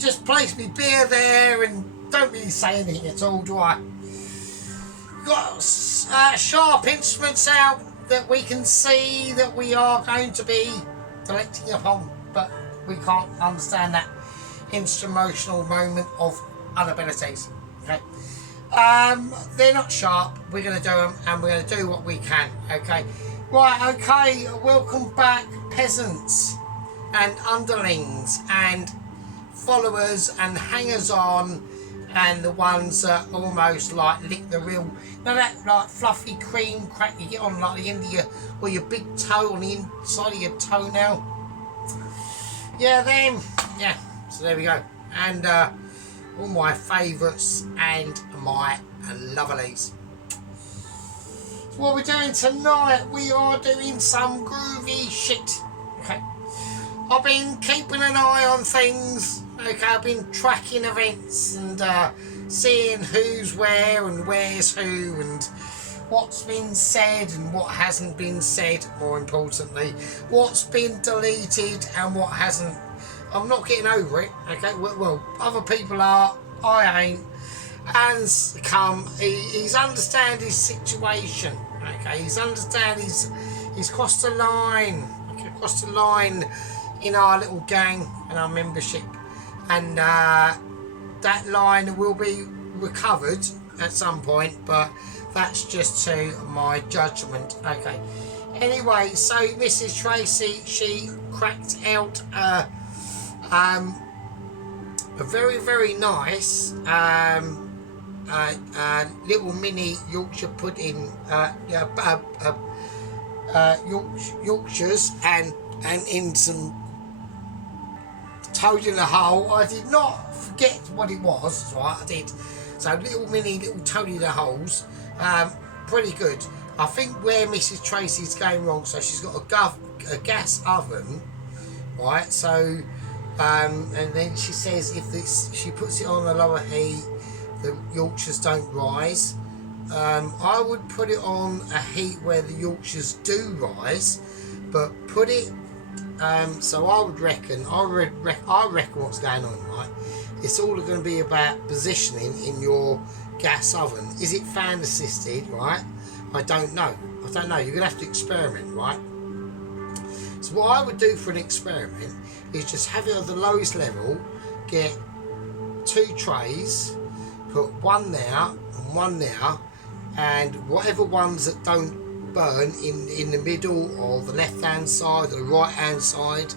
just place me beer there and don't really say anything at all, do I? Got sharp instruments out that we can see that we are going to be selecting upon, but we can't understand that instrumental moment of inabilities. Okay, they're not sharp. We're going to do them, and we're going to do what we can. Okay, right. Okay, welcome back, peasants and underlings and followers and hangers-on, and the ones that almost like lick the real, you know, that like fluffy cream crack you get on like the end of your, or your big toe on the inside of your toenail. Yeah, them. Yeah. So there we go. And all my favourites and my lovelies. So what we're doing tonight, we are doing some groovy shit. Okay. I've been keeping an eye on things. Okay, I've been tracking events and seeing who's where and where's who and what's been said and what hasn't been said, more importantly, what's been deleted and what hasn't. I'm not getting over it, okay, well other people are, I ain't. Anne's come, he's understand his situation, okay, he's understand he's crossed the line, okay, crossed the line in our little gang and our membership, and that line will be recovered at some point, but that's just to my judgment. Okay, anyway, so Mrs. Tracy, she cracked out a very, very nice little mini Yorkshire pudding, Yorkshires and in some toad in the hole. I did not forget what it was, right? I did. So little toad in the holes, pretty good. I think where Mrs. Tracy's going wrong, so she's got a gas oven, right? So, and then she says if she puts it on a lower heat, the Yorkshires don't rise. I would put it on a heat where the Yorkshires do rise, but put it. So I would reckon, I reckon what's going on, right? It's all going to be about positioning in your gas oven. Is it fan assisted, right? I don't know. You're going to have to experiment, right? So what I would do for an experiment is just have it at the lowest level, get 2 trays, put one there and one there, and whatever ones that don't burn in the middle or the left hand side or the right hand side,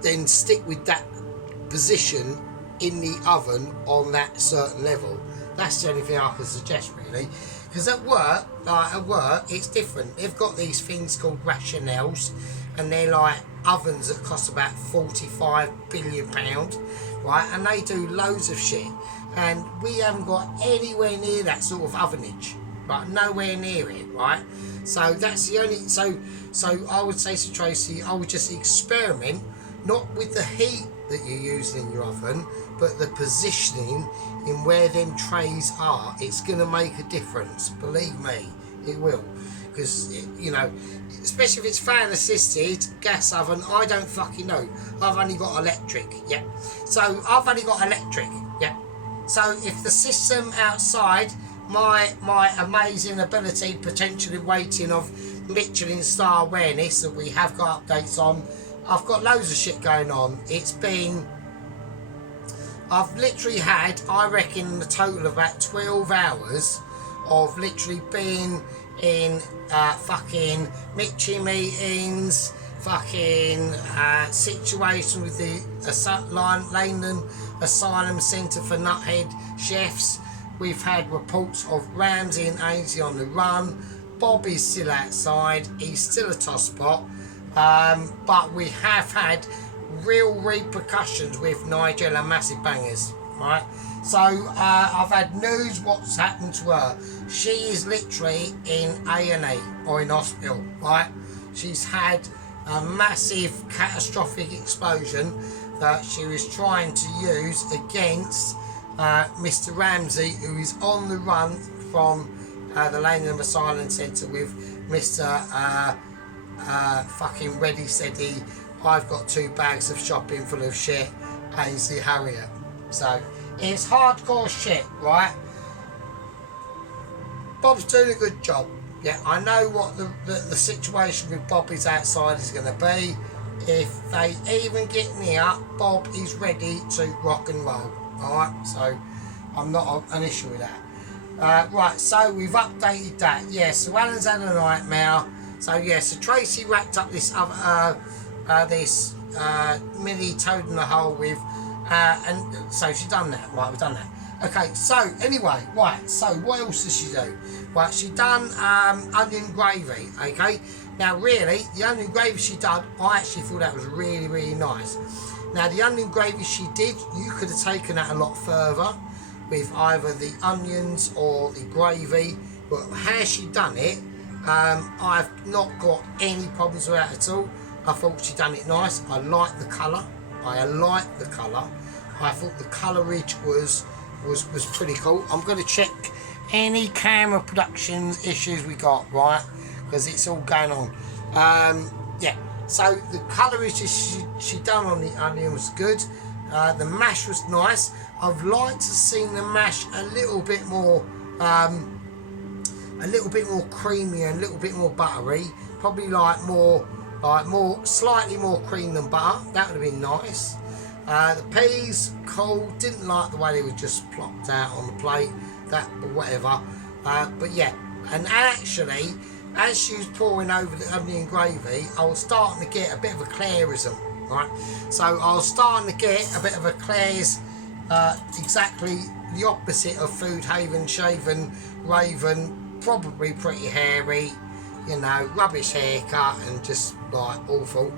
then stick with that position in the oven on that certain level. That's the only thing I can suggest, really, because at work it's different. They've got these things called rationales, and they're like ovens that cost about £45 billion, right? And they do loads of shit, and we haven't got anywhere near that sort of ovenage. Right, nowhere near it, right? So that's the only, so I would say to Tracy, I would just experiment, not with the heat that you're using in your oven, but the positioning in where them trays are. It's going to make a difference, believe me, it will. Because, you know, especially if it's fan assisted, gas oven, I don't fucking know. I've only got electric, yeah. So I've only got electric, yeah. So if the system outside, my amazing ability, potentially waiting of Michelin star awareness that we have got updates on, I've got loads of shit going on. I've literally had, I reckon, a total of about 12 hours of literally being in fucking Mitchie meetings, fucking situation with the Leyland Asylum Centre for Nuthead Chefs. We've had reports of Ramsey and Ainsley on the run. Bob is still outside. He's still a tosspot. But we have had real repercussions with Nigella Massive Bangers, right? So I've had news what's happened to her. She is literally in A&E or in hospital, right? She's had a massive catastrophic explosion that she was trying to use against Mr. Ramsey, who is on the run from the Langham Asylum Centre with Mr. Fucking Ready Steady. I've got 2 bags of shopping full of shit. Ainsley Harrier. So it's hardcore shit, right? Bob's doing a good job. Yeah, I know what the situation with Bob is outside is going to be. If they even get near, Bob is ready to rock and roll. Alright, so I'm not an issue with that. Right, so we've updated that. Yeah, so Alan's had a nightmare. So yeah, so Tracy wrapped up this other Millie toad in the hole with, and so she's done that. Right, we've done that. Okay, so anyway, right, so what else did she do? Right, she done onion gravy, okay? Now really, the onion gravy she done, I actually thought that was really, really nice. Now the onion gravy she did, you could have taken that a lot further with either the onions or the gravy, but how she done it, I've not got any problems with that at all. I thought she done it nice. I like the colour. I like the colour. I thought the colourage was pretty cool. I'm going to check any camera production issues we got, right? Because it's all going on. Yeah, so the colourage she done on the onion was good. The mash was nice. I've liked to see the mash a little bit more creamy and a little bit more buttery. Probably slightly more cream than butter. That would have been nice. The peas, cold. Didn't like the way they were just plopped out on the plate. But whatever. But yeah, and actually, as she was pouring over the onion gravy, I was starting to get a bit of a Clairism, right? So I was starting to get a bit of a Claire's, exactly the opposite of Food Haven, shaven, raven, probably pretty hairy, you know, rubbish haircut and just like awful.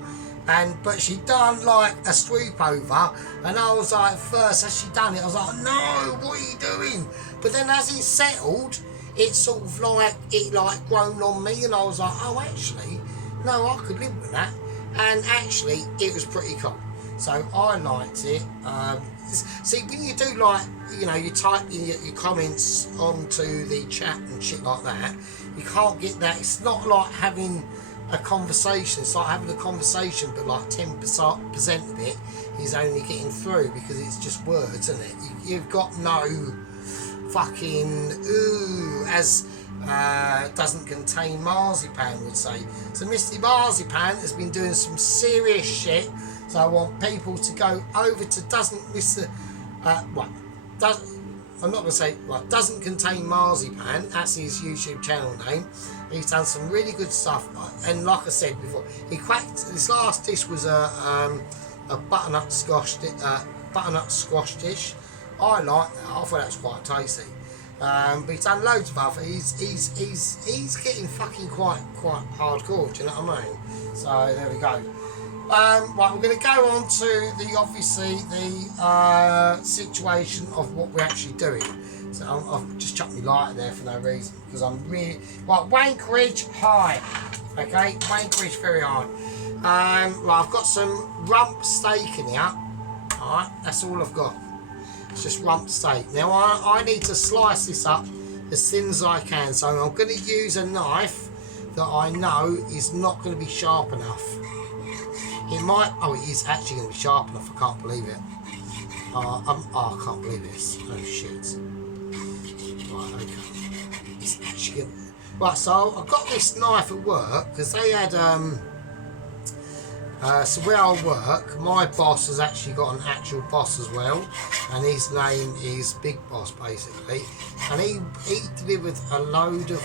But she done like a swoop over, and I was like, first as she done it, I was like, no, what are you doing? But then as it settled, it sort of like grown on me, and I was like, oh, actually, no, I could live with that. And actually, it was pretty cool. So I liked it. See, when you do like, you know, you type your comments onto the chat and shit like that, you can't get that. It's not like having a conversation. It's like having a conversation, but like 10% of it is only getting through because it's just words, isn't it? You've got no fucking ooh, as doesn't contain marzipan would say. So Mr. Marzipan has been doing some serious shit. So I want people to go over to I'm not going to say, doesn't contain marzipan. That's his YouTube channel name. He's done some really good stuff, and like I said before, he cracked. This last dish was a butternut squash dish. I like that. I thought that was quite tasty. But he's done loads of other. He's getting fucking quite hardcore. Do you know what I mean? So there we go. Right, we're going to go on to the situation of what we're actually doing. So I've just chucked my lighter there for no reason because I'm really right. Wankeridge high, okay, Wankeridge very high. Right, I've got some rump steak in here. All right, that's all I've got. It's just rump steak. Now I need to slice this up as thin as I can. So I'm going to use a knife that I know is not going to be sharp enough. It might. Oh, it is actually going to be sharp enough. I can't believe it. I can't believe this. Oh shit. Right, okay. It's actually going to... Right, so I've got this knife at work because they had so where I work, my boss has actually got an actual boss as well, and his name is Big Boss basically, and he delivered a load of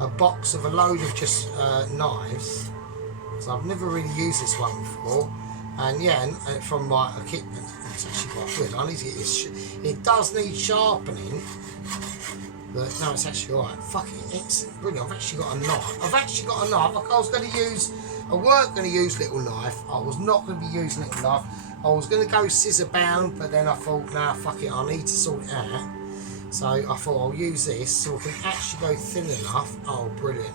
a box of a load of just knives. So I've never really used this one before, and yeah, and from like a kit, it's actually quite good. I need to get this. It does need sharpening, but no, it's actually alright. Fucking excellent, brilliant. I've actually got a knife. I was going to use. I weren't going to use little knife. I was not going to be using little knife. I was going to go scissor bound, but then I thought, nah, fuck it. I need to sort it out. So I thought I'll use this so I can actually go thin enough. Oh, brilliant.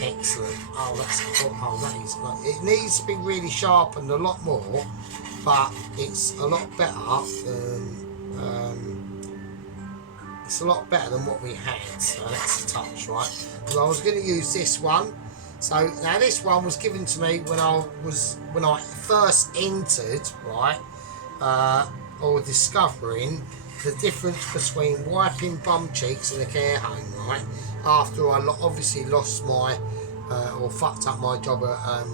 Excellent. Oh, that's cool. Oh, that is like, it needs to be really sharpened a lot more, but it's a lot better than what we had. So that's a touch, right? Well, I was going to use this one, So now this one was given to me when I first entered, right, or discovering the difference between wiping bum cheeks in a care home, right, after I obviously lost my or fucked up my job at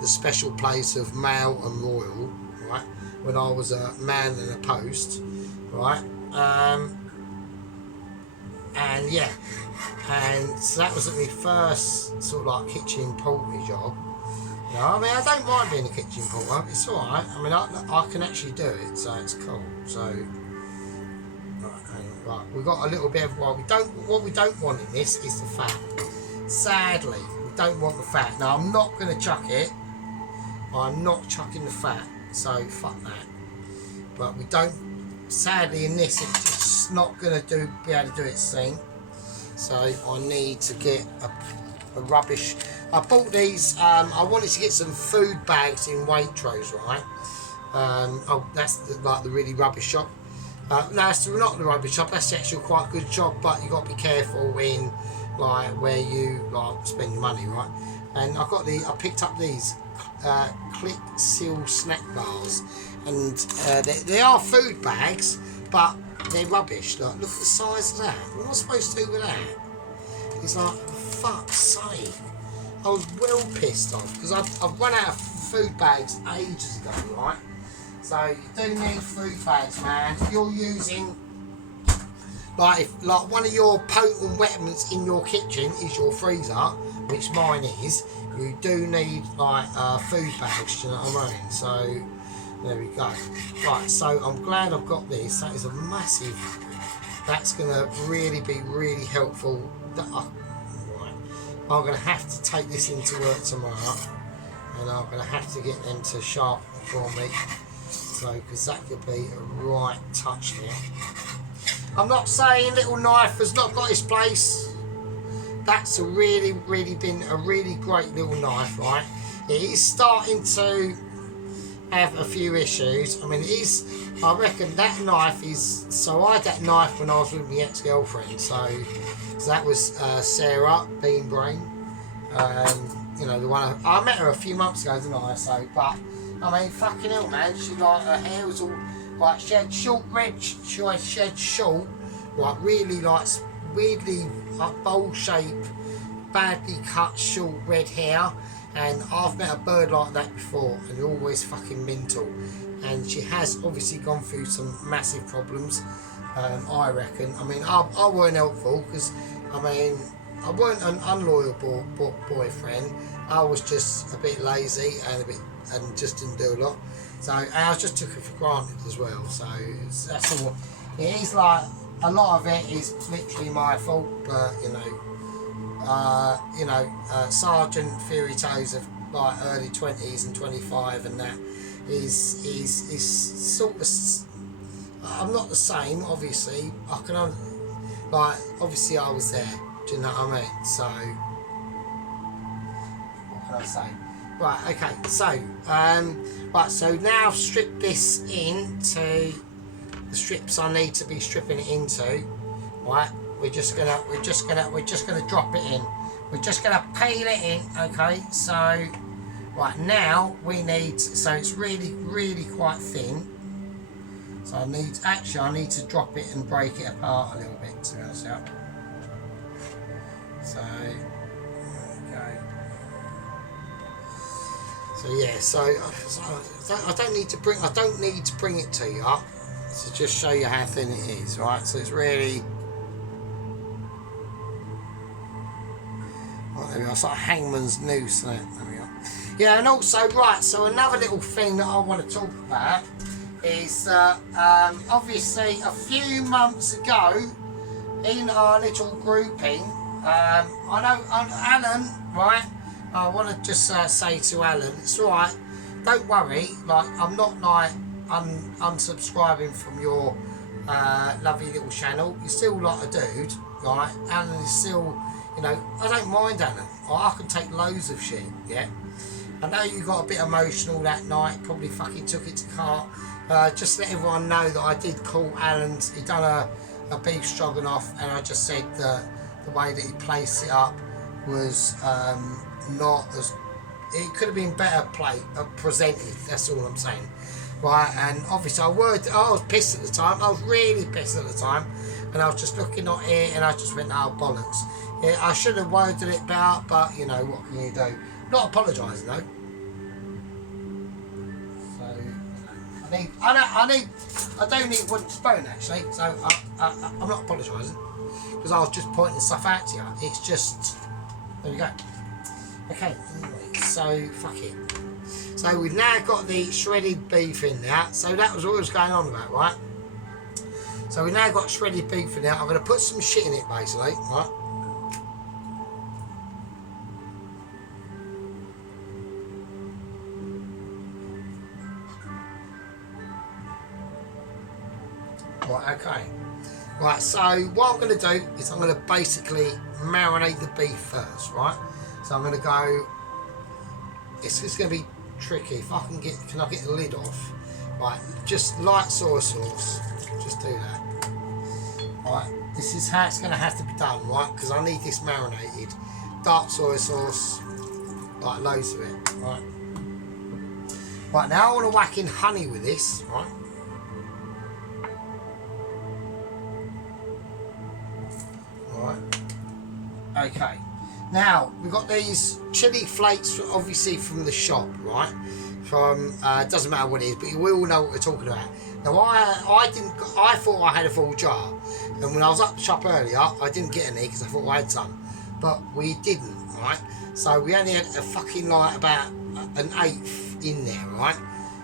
the special place of Mail and Royal, right, when I was a man in a post, right, and yeah, and so that was my first sort of like kitchen porter job. You know, I mean, I don't mind being a kitchen porter, it's alright. I mean, I can actually do it, so it's cool. So right, we've got a little bit of what we don't want in this is the fat. Sadly, we don't want the fat. Now I'm not going to chuck it. I'm not chucking the fat, so fuck that. But we don't. Sadly, in this, it's just not going to be able to do its thing. So I need to get a rubbish. I bought these. I wanted to get some food bags in Waitrose, right? Oh, that's like the really rubbish shop. No, it's not the rubbish shop. That's actually quite a good shop, but you got to be careful in like where you like spend your money, right? And I picked up these Click Seal snack bars, and they are food bags, but they're rubbish. Like, look at the size of that. What am I supposed to do with that? It's like, for fuck's sake. I was well pissed off because I've run out of food bags ages ago, right? So you do need food bags, man. If you're using like one of your potent weapons in your kitchen is your freezer, which mine is, you do need like food bags, you know what I mean? So there we go. Right, so I'm glad I've got this. That is a massive. That's gonna really be really helpful. Right, I'm gonna have to take this into work tomorrow, and I'm gonna have to get them to sharpen it for me. So, because that could be a right touch there. I'm not saying little knife has not got its place. That's really been a really great little knife, right? It is starting to have a few issues. I mean, I reckon that knife is. So I had that knife when I was with my ex-girlfriend. So that was Sarah Bean Brain. You know, the one I met her a few months ago, didn't I? So, but. I mean, fucking hell, man. She like her hair was all like she had short red. She had short, like really like weirdly like bowl shape, badly cut short red hair. And I've met a bird like that before, and they're always fucking mental. And she has obviously gone through some massive problems. I reckon. I mean, I weren't helpful because I mean I weren't an unloyal boyfriend. I was just a bit lazy and just didn't do a lot. So and I just took it for granted as well. So that's all. It is like a lot of it is literally my fault, but Sergeant Fairy Toes of like early 20s and 25, and that is sort of. I'm not the same, obviously. I can obviously I was there. Do you know what I mean? So what can I say? Right, okay, so right, so now I've stripped this into the strips I need to be stripping it into. Right, we're just gonna drop it in. We're just gonna peel it in, okay? So right now we need, so it's really quite thin. So I need to drop it and break it apart a little bit to be honest. So okay. So yeah, so I don't need to bring it to you, to just show you how thin it is, right? So it's really, right, there we are. It's like a hangman's noose, there we are. Yeah, and also, right, so another little thing that I want to talk about is obviously a few months ago in our little grouping, I know Alan, right? I want to just say to Alan, it's alright, don't worry, like I'm not like unsubscribing from your lovely little channel. You're still like a dude, right? Alan is still, I don't mind Alan. I can take loads of shit, yeah? I know you got a bit emotional that night, probably fucking took it to court. Just let everyone know that I did call Alan's, he done a beef stroganoff, and I just said that the way that he placed it up was not as, it could have been better presented, that's all I'm saying. Right, and obviously I was pissed at the time, I was really pissed at the time, and I was just looking at it and I just went, oh bollocks. Yeah, I should have worded it better, but you know, what can you do? Not apologising though. So, I do need a wooden spoon actually, so I'm not apologising, because I was just pointing stuff out to you. It's just, there we go. Okay, anyway, so fuck it. So we've now got the shredded beef in there. So that was what was going on about, right? So we've now got shredded beef in there. I'm going to put some shit in it basically, right? Right, okay. Right, so what I'm going to do is I'm going to basically marinate the beef first, right? So I'm going to go, it's going to be tricky. If I can I get the lid off? Right, just light soy sauce. Just do that. Right, this is how it's going to have to be done, right? Because I need this marinated. Dark soy sauce, like loads of it, right? Right, now I want to whack in honey with this, right? Okay, now we've got these chili flakes, obviously from the shop, right? From doesn't matter what it is, but we all know what we're talking about. Now I thought I had a full jar, and when I was up the shop earlier, I didn't get any because I thought I had some, but we didn't, right? So we only had a fucking like about an eighth in there, right?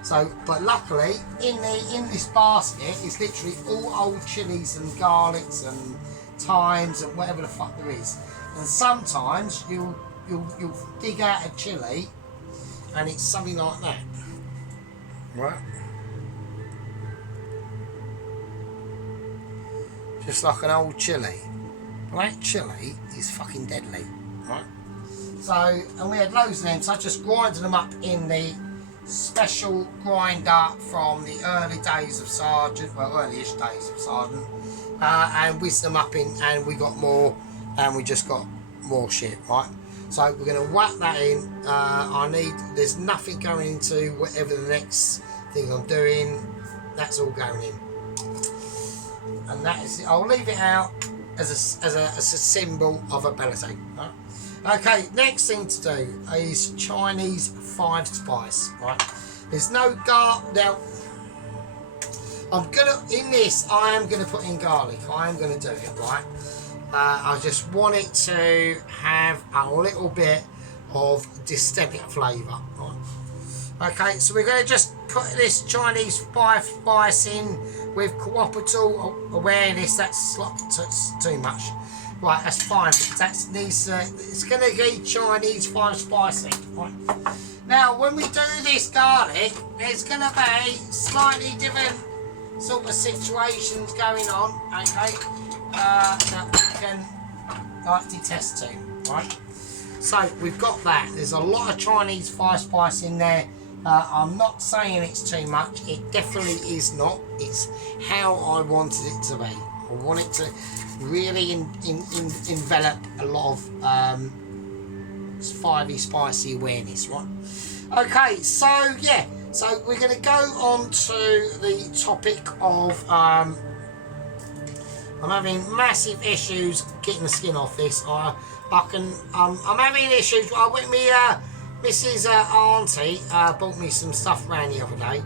So, but luckily in this basket is literally all old chilies and garlics and thymes and whatever the fuck there is. And sometimes you'll dig out a chili and it's something like that, right? Just like an old chili. Black chili is fucking deadly, right? So, and we had loads of them, so I just grinded them up in the special grinder from the early days of Sergeant, well, early-ish days of Sergeant, and whizzed them up in, and we got more, and we just got more shit, right? So we're going to whack that in. There's nothing going into whatever the next thing I'm doing. That's all going in, and that is it. I'll leave it out as a symbol of ability, right? Okay, next thing to do is Chinese 5 spice, right? There's no garlic now. In this I am gonna put in garlic. I am gonna do it, right? I just want it to have a little bit of distinct flavour, right? Okay, so we're gonna just put this Chinese 5 spice in with cooperative awareness. That's too much. Right, that's fine, because it's going to be Chinese 5 spicy. Right. Now, when we do this garlic, there's going to be slightly different sort of situations going on, okay, that we can detest to, right? So, we've got that. There's a lot of Chinese 5 spice in there. I'm not saying it's too much. It definitely is not. It's how I wanted it to be. I want it to really envelop a lot of fiery, spicy awareness, right? Okay, so yeah, so we're going to go on to the topic of I'm having massive issues getting the skin off this. I'm having issues. I went me Mrs. Auntie bought me some stuff around the other day.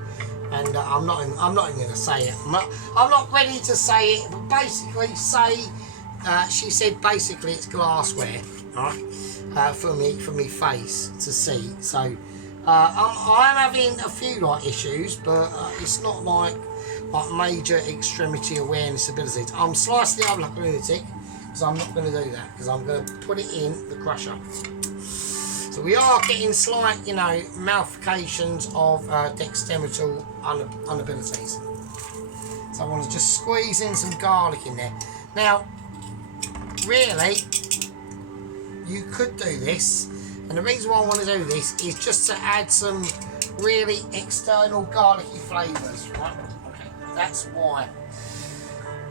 And I'm not even going to say it. I'm not ready to say it, but basically she said basically it's glassware, right? For me face to see. So I'm having a few like issues, but it's not like major extremity awareness abilities. I'm slicing it up like a lunatic, because I'm not going to do that, because I'm going to put it in the crusher. So we are getting slight, malfications of dexterity inabilities. So I want to just squeeze in some garlic in there. Now, really, you could do this, and the reason why I want to do this is just to add some really external garlicky flavours, right? Okay, that's why.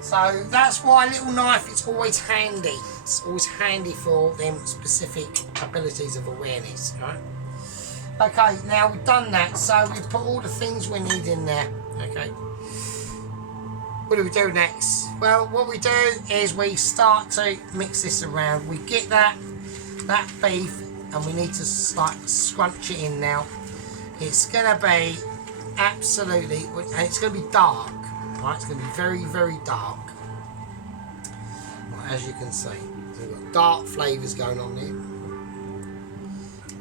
So that's why a little knife is always handy. It's always handy for them specific abilities of awareness, right? Okay, now we've done that, so we've put all the things we need in there, okay? What do we do next? Well, what we do is we start to mix this around. We get that beef, and we need to like scrunch it in now. It's gonna be absolutely, and it's gonna be dark, right? It's gonna be very, very dark, right, as you can see. So we've got dark flavours going on here.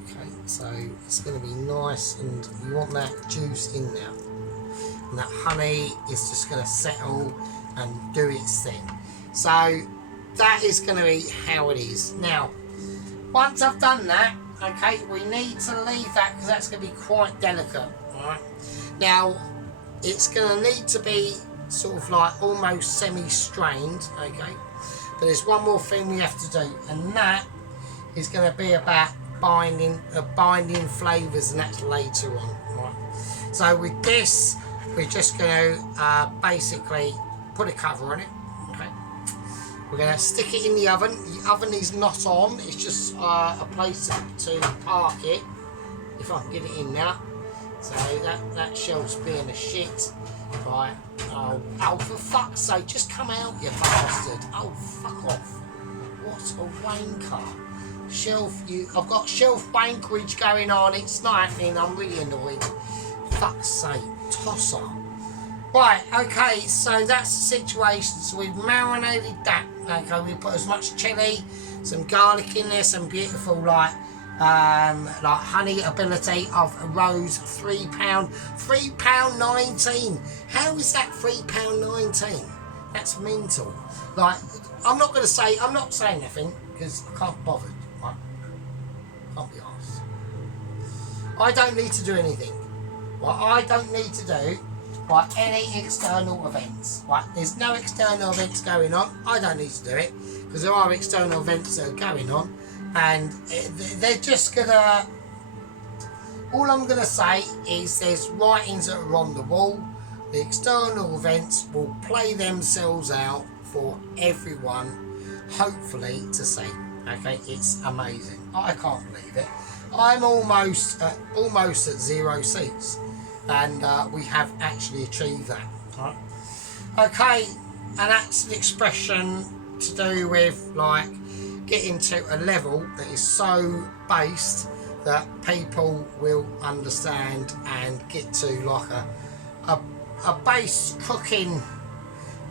Okay, so it's gonna be nice, and you want that juice in there. And that honey is just going to settle and do its thing. So that is going to be how it is. Now, once I've done that, okay, we need to leave that because that's going to be quite delicate. Right? Now, it's going to need to be sort of like almost semi-strained, okay? But there's one more thing we have to do, and that is going to be about binding flavours, and that's later on. Right? So with this, we're just going to basically put a cover on it. Okay. We're going to stick it in the oven. The oven is not on. It's just a place to park it. If I can get it in now. So that shelf's being a shit. Right. Oh, for fuck's sake, just come out, you bastard. Oh, fuck off. What a wanker. Shelf, I've got shelf wankerage going on. It's not happening. I'm really annoyed. Fuck's sake. Tosser. Right, okay, so that's the situation. So we've marinated that. Okay, we put as much chili, some garlic in there, some beautiful like honey ability of a rose, £3.19. How is that £3.19? That's mental. Like, I'm not saying nothing because I can't bother. Right? Can't be arsed. I don't need to do anything. What I don't need to do any external events. Right? There's no external events going on. I don't need to do it because there are external events that are going on, and they're just gonna. All I'm gonna say is there's writings that are on the wall. The external events will play themselves out for everyone, hopefully, to see. Okay, it's amazing. I can't believe it. I'm almost at 0 seats, and we have actually achieved that. Right? Okay, and that's an expression to do with like getting to a level that is so based that people will understand and get to like a base cooking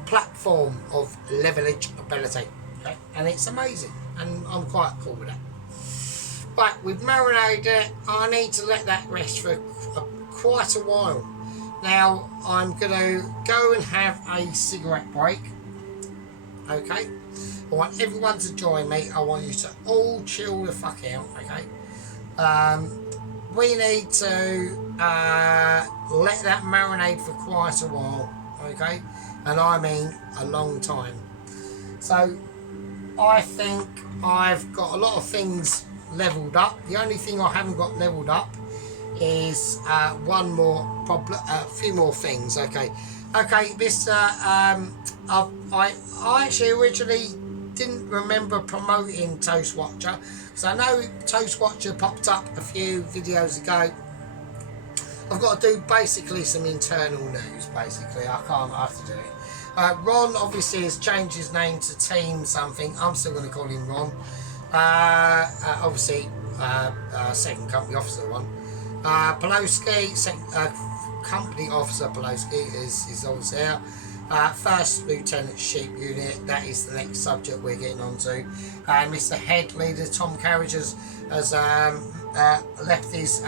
platform of levelage ability. Okay? And it's amazing, and I'm quite cool with that. But we've marinated it. I need to let that rest for quite a while. Now I'm going to go and have a cigarette break. Okay? I want everyone to join me. I want you to all chill the fuck out. Okay? We need to let that marinate for quite a while. Okay? And I mean a long time. So I think I've got a lot of things leveled up. The only thing I haven't got leveled up is one more problem, a few more things. Okay, Mr. I actually originally didn't remember promoting Toast Watcher, so I know Toast Watcher popped up a few videos ago. I've got to do basically some internal news. Basically, I have to do it. Ron obviously has changed his name to Team something. I'm still going to call him Ron. Obviously, second company officer one. Pelosi, company officer Pelosi is obviously there. First Lieutenant Sheep Unit, that is the next subject we're getting on to. Mr. Head Leader Tom Carriage has left his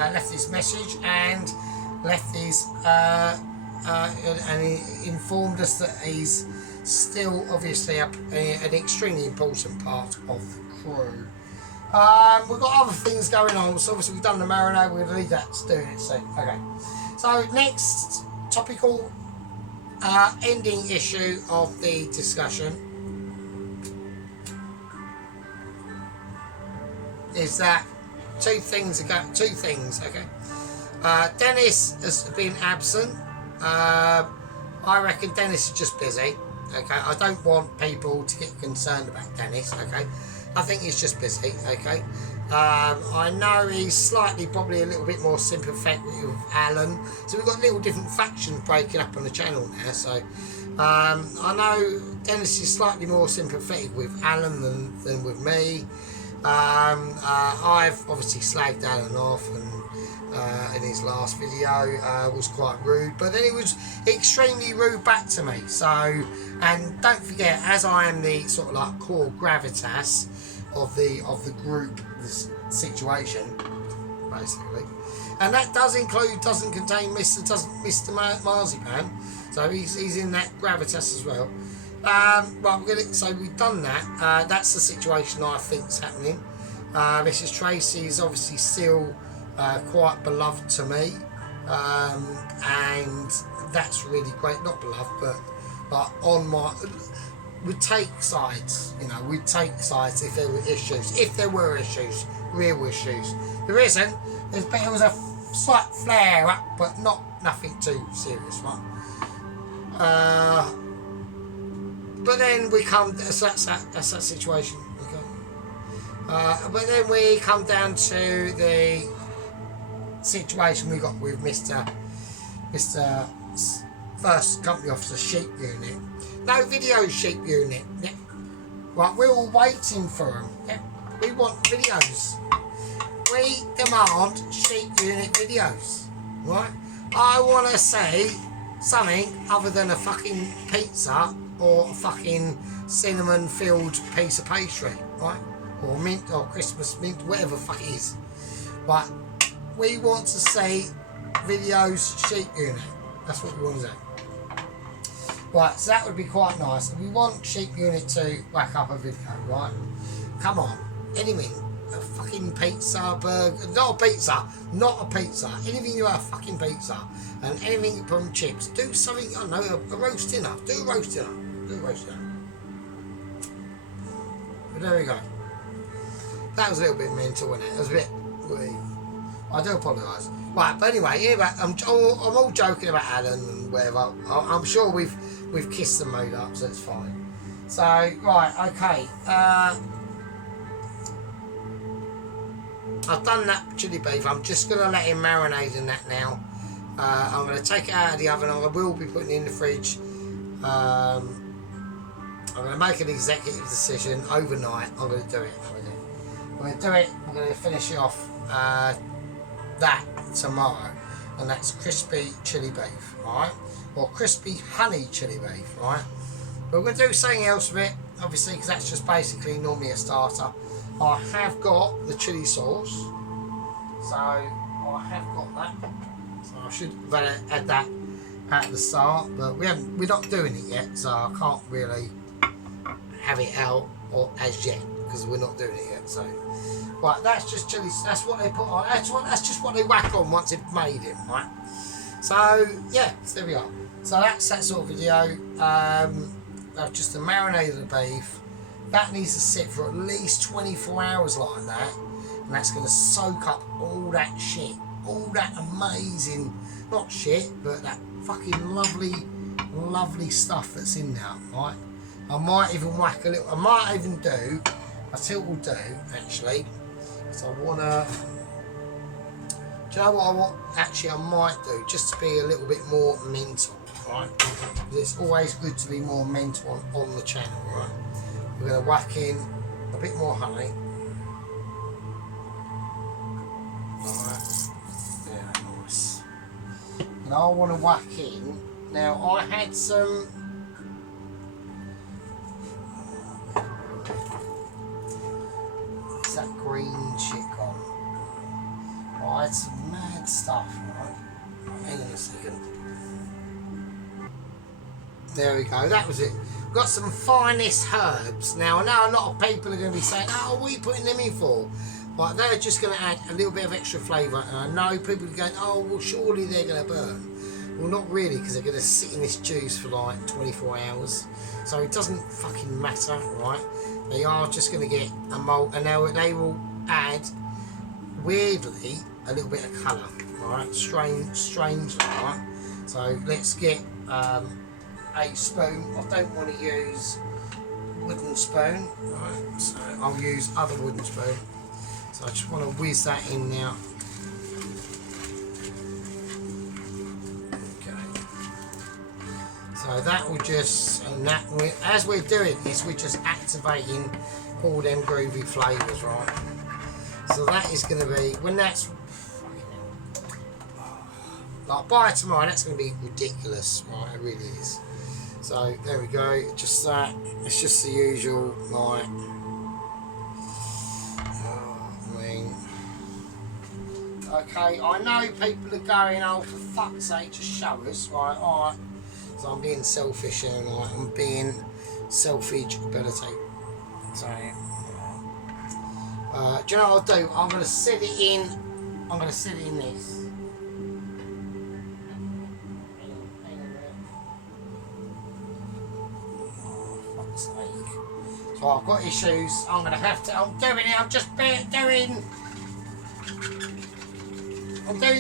message and left his and he informed us that he's still obviously an extremely important part of the crew. We've got other things going on, so obviously we've done the marinade, we're going to leave that to doing it soon. Okay, so next topical ending issue of the discussion is that two things, okay. Dennis has been absent. I reckon Dennis is just busy. Okay, I don't want people to get concerned about Dennis. Okay, I think he's just busy. Okay, I know he's slightly, probably a little bit more sympathetic with Alan. So we've got little different factions breaking up on the channel now. So I know Dennis is slightly more sympathetic with Alan than with me. I've obviously slagged Alan off and in his last video was quite rude, but then he was extremely rude back to me. So, and don't forget, as I am the sort of like core gravitas of the group, this situation basically, and that doesn't contain Mr. Marzipan, so he's in that gravitas as well. Right, so we've done that. That's the situation I think's happening. Mrs. Tracy is obviously still quite beloved to me, and that's really great. Not beloved, but on my, we take sides. You know, we take sides if there were issues. If there were issues, real issues. There isn't. There was a slight flare up, but nothing too serious, right? But then we come, so that's that situation. Okay. But then we come down to the situation we got with Mr. First Company Officer Sheep Unit. No video Sheep Unit. Yeah. Right, we're all waiting for them. Yeah. We want videos. We demand Sheep Unit videos. Right? I want to see something other than a fucking pizza or a fucking cinnamon-filled piece of pastry, right? Or mint, or Christmas mint, whatever the fuck it is. Right, we want to see videos Sheep Unit. That's what we want to do. Right, so that would be quite nice. We want Sheep Unit to whack up a video, right? Come on, anything. A fucking pizza, burger, not a pizza, anything you have, fucking pizza, and anything from chips. Do something, I don't know, a roast dinner. Do a roast dinner. But there we go. That was a little bit mental, wasn't it? It was a bit. I do apologise. Right, but anyway, yeah, I'm all joking about Alan and whatever. I'm sure we've kissed and made up, so it's fine. So right, okay. I've done that chili beef. I'm just going to let him marinate in that now. I'm going to take it out of the oven. I will be putting it in the fridge. I'm going to make an executive decision overnight. I'm going to do it. I'm going to finish it off that tomorrow. And that's crispy chili beef, right? Or crispy honey chili beef, right? But we're going to do something else with it, obviously, because that's just basically normally a starter. I have got the chili sauce, so I have got that. So I should add that at the start, but we're not doing it yet, so I can't really have it out or as yet because we're not doing it yet. So, right, that's just chili. That's what they put on. That's just what they whack on once they've made it, right? So yeah, so there we are. So that's that sort of video. That's just the marinade of the beef. That needs to sit for at least 24 hours like that, and that's going to soak up all that shit, all that amazing, not shit, but that fucking lovely stuff that's in there, right? I might even whack a little, I tell you what we'll do, actually, so I want to, do you know what I might do, just to be a little bit more mental, right? Because it's always good to be more mental on the channel, right? We're going to whack in a bit more honey. Alright. Yeah, nice. And I want to whack in. Now, I had some. What's that green shit gone? I had some mad stuff, right? Hang on a second. There we go, that was it. Got some finest herbs. Now I know a lot of people are going to be saying, oh, what are you putting them in for? But they're just going to add a little bit of extra flavour, and I know people are going, oh, well, surely they're going to burn. Well, not really, because they're going to sit in this juice for like 24 hours. So it doesn't fucking matter, right? They are just going to get a mold, and now they will add, weirdly, a little bit of colour, right? Strangely, right? So let's get a spoon. I don't want to use wooden spoon, right? So I'll use other wooden spoon. So I just want to whiz that in now. Okay. So that will just, and that as we're doing this, we're just activating all them groovy flavours, right? So that is going to be, when that's, like by tomorrow, that's going to be ridiculous, right? It really is. So there we go, just that. It's just the usual, like, okay, I know people are going, oh, for fuck's sake, just show us, right? Alright, so I'm being selfish here, right? I'm being selfish ability. So, do you know what I'll do? I'm going to sit it in, I'm going to sit it in this. Oh, fuck's sake. So I've got issues, I'm going to have to, I'm doing it, I'm just doing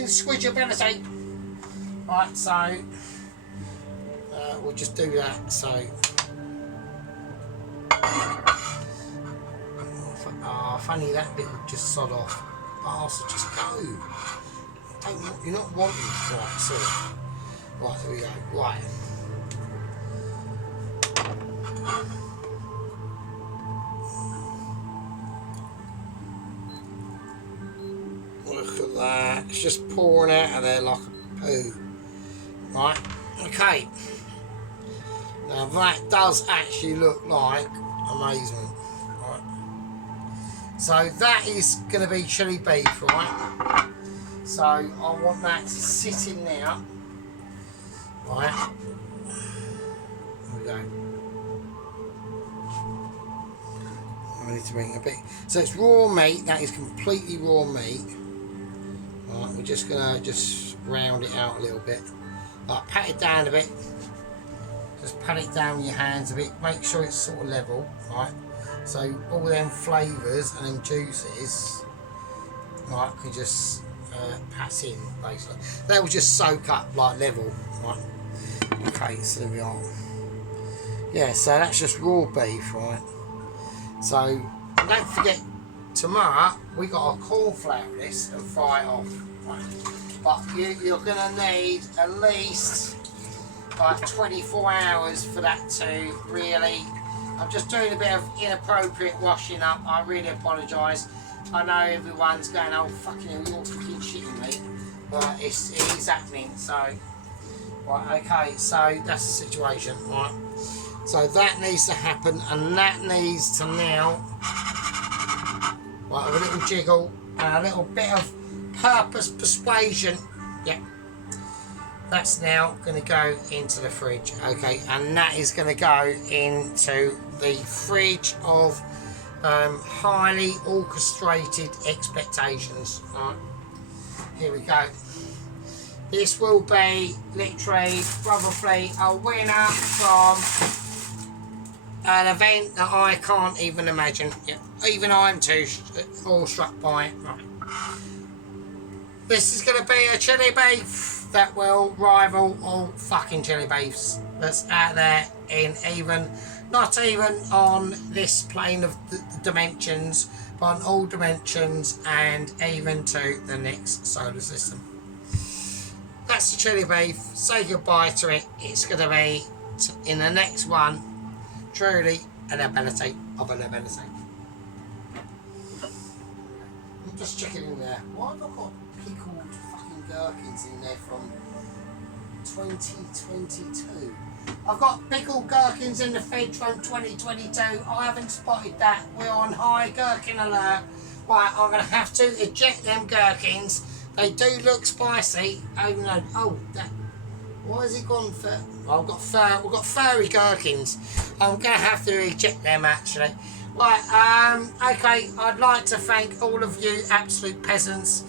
squidgeability. Right, so we'll just do that. So funny that bit would just sod off. Bastard, just go. You're not wanting. Right, so right, there we go. Right. Look at that, it's just pouring out of there like a poo. Right, okay. Now that does actually look like amazement. Right. So that is going to be chili beef, right? So I want that to sit in there. Right. There we go. I need to bring it a bit. So it's raw meat, that is completely raw meat. Right, we're just gonna round it out a little bit. Like pat it down a bit. Just pat it down with your hands a bit. Make sure it's sort of level, right? So all them flavours and them juices, right, can just pass in basically. They will just soak up like level, right? Okay, so there we are. Yeah, so that's just raw beef, right? So don't forget, tomorrow we got to cauliflower this and fry it off. Right? But you're going to need at least like 24 hours for that to really. I'm just doing a bit of inappropriate washing up. I really apologise. I know everyone's going, oh fucking hell, you're fucking shitting me, but it is happening. So right, okay, so that's the situation, right? So that needs to happen, and that needs to now, right, a little jiggle and a little bit of purpose persuasion. Yeah, that's now going to go into the fridge, okay, and that is going to go into the fridge of highly orchestrated expectations. Right, here we go. This will be literally probably a winner from an event that I can't even imagine. Yeah, even I'm too awestruck by it. Right. This is going to be a chili beef that will rival all fucking chili beefs that's out there in even, not even on this plane of the dimensions, but on all dimensions and even to the next solar system. That's the chili beef. Say goodbye to it. It's going to be, in the next one, truly an ability of an ability. I'm just checking in there. Why have I got pickled fucking gherkins in there from 2022? I've got pickled gherkins in the fridge from 2022. I haven't spotted that. We're on high gherkin alert. Right, I'm going to have to eject them gherkins. They do look spicy. Oh no! Oh, that. Why has it gone for? Well, we've got furry gherkins. I'm gonna have to eject them actually. Right. Okay. I'd like to thank all of you absolute peasants,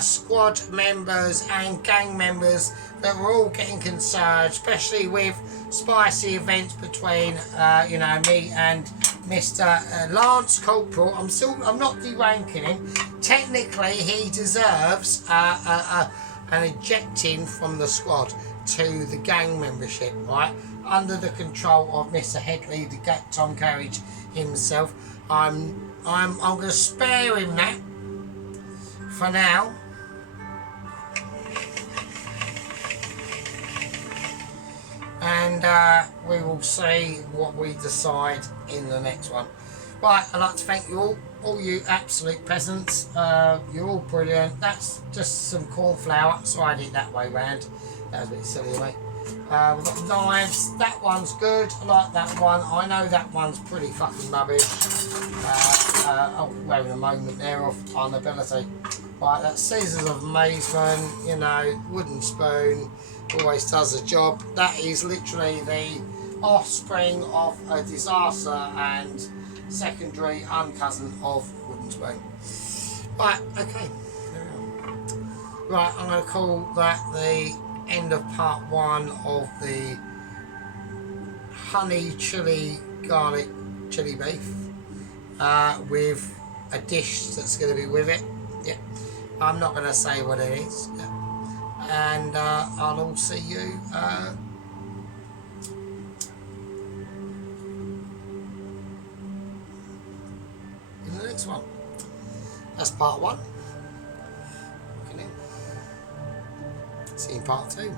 squad members and gang members that were all getting concerned, especially with spicy events between you know, me and Mr. Lance Corporal. I'm not deranking him. Technically, he deserves an ejecting from the squad to the gang membership, right? under the control of Mr. Headley, the Tom Carriage himself. I'm going to spare him that for now. And we will see what we decide in the next one. Right, I'd like to thank you all you absolute peasants. You're all brilliant. That's just some corn flour. Sorry I did it that way round. That was a bit silly, mate. We've got knives. That one's good. I like that one. I know that one's pretty fucking rubbish. Oh, wait a moment there on ability. Right, that's scissors of amazement. You know, wooden spoon. Always does the job. That is literally the offspring of a disaster and secondary uncousin of wooden spoon. Right, okay. Right, I'm going to call that the end of part 1 of the honey chili garlic chili beef with a dish that's going to be with it. Yeah, I'm not going to say what it is. Yeah. And I'll all see you in the next one. That's part 1. See you in part 2.